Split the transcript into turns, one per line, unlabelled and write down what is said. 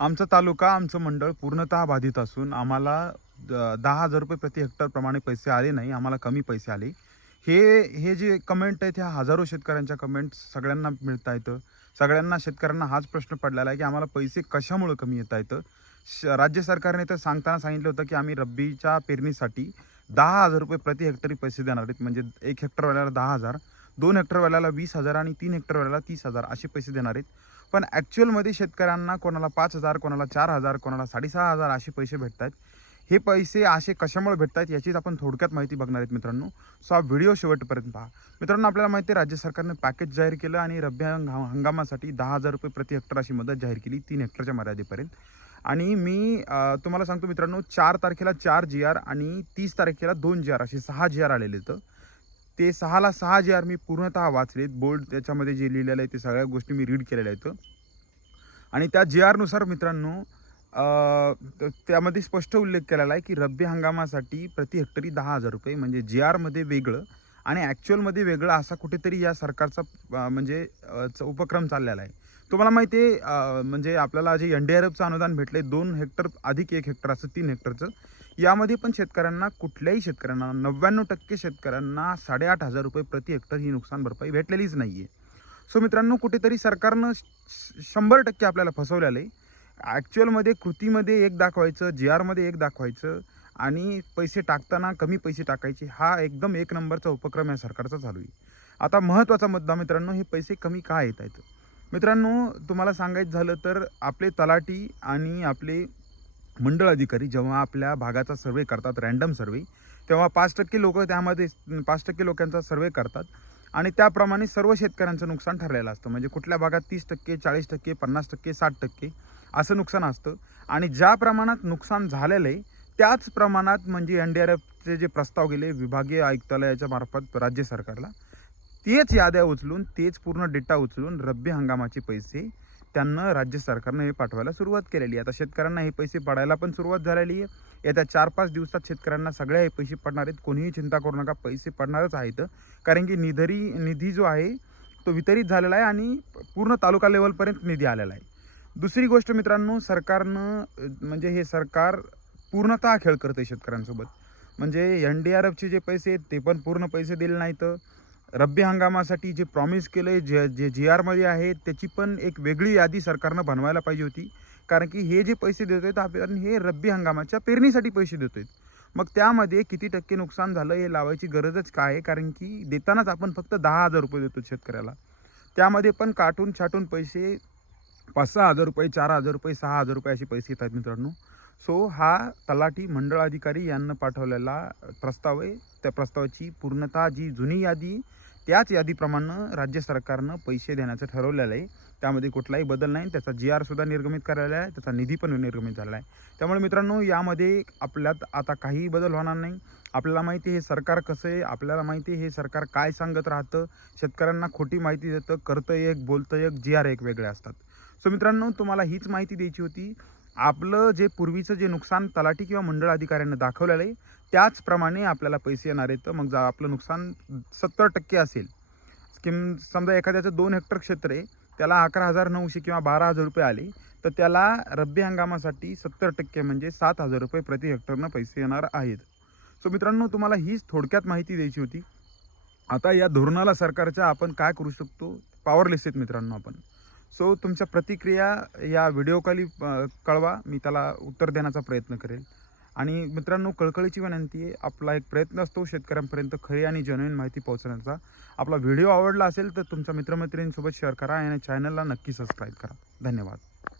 आमचा तालुका आमचं मंडळ पूर्णतः बाधित असून आम्हाला दहा हजार रुपये प्रति हेक्टरप्रमाणे पैसे आले नाही आम्हाला कमी पैसे आले. हे हे जे कमेंट आहेत ह्या हजारो शेतकऱ्यांच्या कमेंट सगळ्यांना मिळत आहेत सगळ्यांना शेतकऱ्यांना हाच प्रश्न पडलेला आहे की आम्हाला पैसे कशामुळे कमी येत आहेत श राज्य सरकारने तर सांगताना सांगितलं होतं की आम्ही रब्बीच्या पेरणीसाठी दहा हजार रुपये प्रति हेक्टरी पैसे देणार आहेत. म्हणजे एक हेक्टरवाल्याला दहा हजार दोन हेक्टरवाल्याला वीस हजार आणि तीन हेक्टरवाल्याला तीस हजार असे पैसे देणार आहेत. पण ॲक्च्युअलमध्ये शेतकऱ्यांना कोणाला पाच हजार कोणाला चार हजार कोणाला साडेसहा हजार असे पैसे भेटत आहेत हे पैसे असे कशामुळे भेटत आहेत याचीच आपण थोडक्यात माहिती बघणार आहेत मित्रांनो. सो हा व्हिडिओ शेवटपर्यंत पहा. मित्रांनो आपल्याला माहिती आहे राज्य सरकारने पॅकेज जाहीर केलं आणि रब्बी हंगामासाठी दहा हजार रुपये प्रति हेक्टर अशी मदत जाहीर केली तीन हेक्टरच्या मर्यादेपर्यंत. आणि मी तुम्हाला सांगतो मित्रांनो चार तारखेला चार जी आर आणि तीस तारखेला दोन जी आर असे सहा जी आर आलेले होतं ते सहाला सहा जे आर मी पूर्णतः वाचलेत. बोर्ड त्याच्यामध्ये जे लिहिलेलं आहे ते सगळ्या गोष्टी मी रीड केलेल्या आहेत. आणि त्या जे आरनुसार मित्रांनो त्यामध्ये स्पष्ट उल्लेख केलेला आहे की रब्बी हंगामासाठी प्रति हेक्टरी दहा हजार रुपये. म्हणजे जे आरमध्ये वेगळं आणि ॲक्च्युअलमध्ये वेगळं असा कुठेतरी या सरकारचा म्हणजे च- उपक्रम चाललेला आहे. तुम्हाला माहिती आहे म्हणजे आपल्याला जे एन डी आर एफचं अनुदान भेटलं आहे दोन हेक्टर अधिक एक हेक्टर असं तीन हेक्टरचं. यामध्ये पण शेतकऱ्यांना कुठल्याही शेतकऱ्यांना नव्याण्णव टक्के शेतकऱ्यांना साडेआठ हजार रुपये प्रति हेक्टर ही नुकसान भरपाई भेटलेलीच नाही आहे सो मित्रांनो कुठेतरी सरकारनं श- शंभर टक्के आपल्याला फसवलेलं आहे. ॲक्च्युअलमध्ये कृतीमध्ये एक दाखवायचं जी आरमध्ये एक दाखवायचं आणि पैसे टाकताना कमी पैसे टाकायचे हा एकदम एक नंबरचा उपक्रम या सरकारचा चालू आहे. आता महत्त्वाचा मुद्दा मित्रांनो हे पैसे कमी का येत आहेत मित्रांनो तुम्हाला सांगायचं झालं तर आपले तलाठी आणि आपले मंडळ अधिकारी जेव्हा आपल्या भागाचा सर्वे करतात रँडम सर्वे तेव्हा पाच टक्के लोक त्यामध्ये पाच टक्के लोकांचा सर्वे करतात. आणि त्याप्रमाणे सर्व शेतकऱ्यांचं नुकसान ठरलेलं असतं. म्हणजे कुठल्या भागात तीस टक्के चाळीस टक्के पन्नास टक्के साठ टक्के असं नुकसान असतं. आणि ज्या प्रमाणात नुकसान झालेलं आहे त्याच प्रमाणात म्हणजे एन डी आर एफचे जे प्रस्ताव गेले विभागीय आयुक्तालयाच्या मार्फत राज्य सरकारला तेच याद्या उचलून तेच पूर्ण डेटा उचलून रब्बी हंगामाचे पैसे त्यांना राज्य सरकारनं हे पाठवायला सुरुवात केलेली आहे. आता शेतकऱ्यांना हे पैसे पडायला पण सुरुवात झालेली आहे. येत्या चार पाच दिवसात शेतकऱ्यांना सगळ्या हे पैसे पडणार आहेत. कोणीही चिंता करू नका पैसे पडणारच आहेत. कारण की निधरी निधी जो आहे तो वितरित झालेला आहे आणि पूर्ण तालुका लेवलपर्यंत निधी आलेला आहे. दुसरी गोष्ट मित्रांनो सरकारनं म्हणजे हे सरकार पूर्णतः खेळ करतं शेतकऱ्यांसोबत. म्हणजे एन डी आर एफचे जे पैसे आहेत ते पण पूर्ण पैसे दिले नाहीत. रब्बी हंगामासाठी जे प्रॉमिस केलं आहे जे जे जी आरमध्ये आहे त्याची पण एक वेगळी यादी सरकारनं बनवायला पाहिजे होती. कारण की हे जे पैसे देतोय तर आपण हे रब्बी हंगामाच्या पेरणीसाठी पैसे देतोय. मग त्यामध्ये किती टक्के नुकसान झालं हे लावायची गरजच काय आहे? कारण की देतानाच आपण फक्त दहा हजार रुपये देतो शेतकऱ्याला. त्यामध्ये पण काटून छाटून पैसे पाच सहा हजार रुपये चार हजार रुपये सहा हजार रुपये असे पैसे येतात मित्रांनो. सो हा तलाठी मंडळ अधिकारी यांना पाठवलेला प्रस्ताव आहे. त्या प्रस्तावाची पूर्णतः जी जुनी यादी आहे, त्याच यादीप्रमाणे राज्य सरकारनं पैसे देण्याचं ठरवलेलं आहे. त्यामध्ये कुठलाही बदल नाही. त्याचा जी आर सुद्धा निर्गमित करायला आहे. त्याचा निधी पण निर्गमित झालेला आहे. त्यामुळे मित्रांनो यामध्ये आपल्यात आता काहीही बदल होणार नाही. आपल्याला माहिती हे सरकार कसं आहे. आपल्याला माहिती आहे हे सरकार काय सांगत राहतं. शेतकऱ्यांना खोटी माहिती देतं. करतं एक बोलतं एक जी आर एक वेगळे असतात. सो मित्रांनो तुम्हाला हीच माहिती द्यायची होती. आपलं जे पूर्वीचं जे नुकसान तलाठी किंवा मंडळ अधिकाऱ्यांना दाखवलेलं आहे त्याचप्रमाणे आपल्याला पैसे येणार आहेत. मग जर आपलं नुकसान सत्तर टक्के असेल. किम समजा एखाद्याचं दोन हेक्टर क्षेत्र आहे त्याला अकरा हजार नऊशे किंवा बारा हजार रुपये आले तर त्याला रब्बी हंगामासाठी सत्तर टक्के म्हणजे सात हजार रुपये प्रति हेक्टरनं पैसे येणार आहेत. सो मित्रांनो तुम्हाला हीच थोडक्यात माहिती द्यायची होती. आता या धोरणाला सरकारच्या आपण काय करू शकतो? पॉवरलेस आहेत मित्रांनो आपण. सो तुमच्या प्रतिक्रिया या व्हिडिओखाली कळवा. मी त्याला उत्तर देण्याचा प्रयत्न करेल. आणि मित्रांनो कळकळीची विनंती आहे आपला एक प्रयत्न असतो शेतकऱ्यांपर्यंत खरी आणि जेन्युइन माहिती पोहोचण्याचा आपला व्हिडिओ आवडला असेल तर तुमच्या मित्रमैत्रिणींसोबत शेअर करा आणि चॅनलला नक्की सबस्क्राईब करा. धन्यवाद.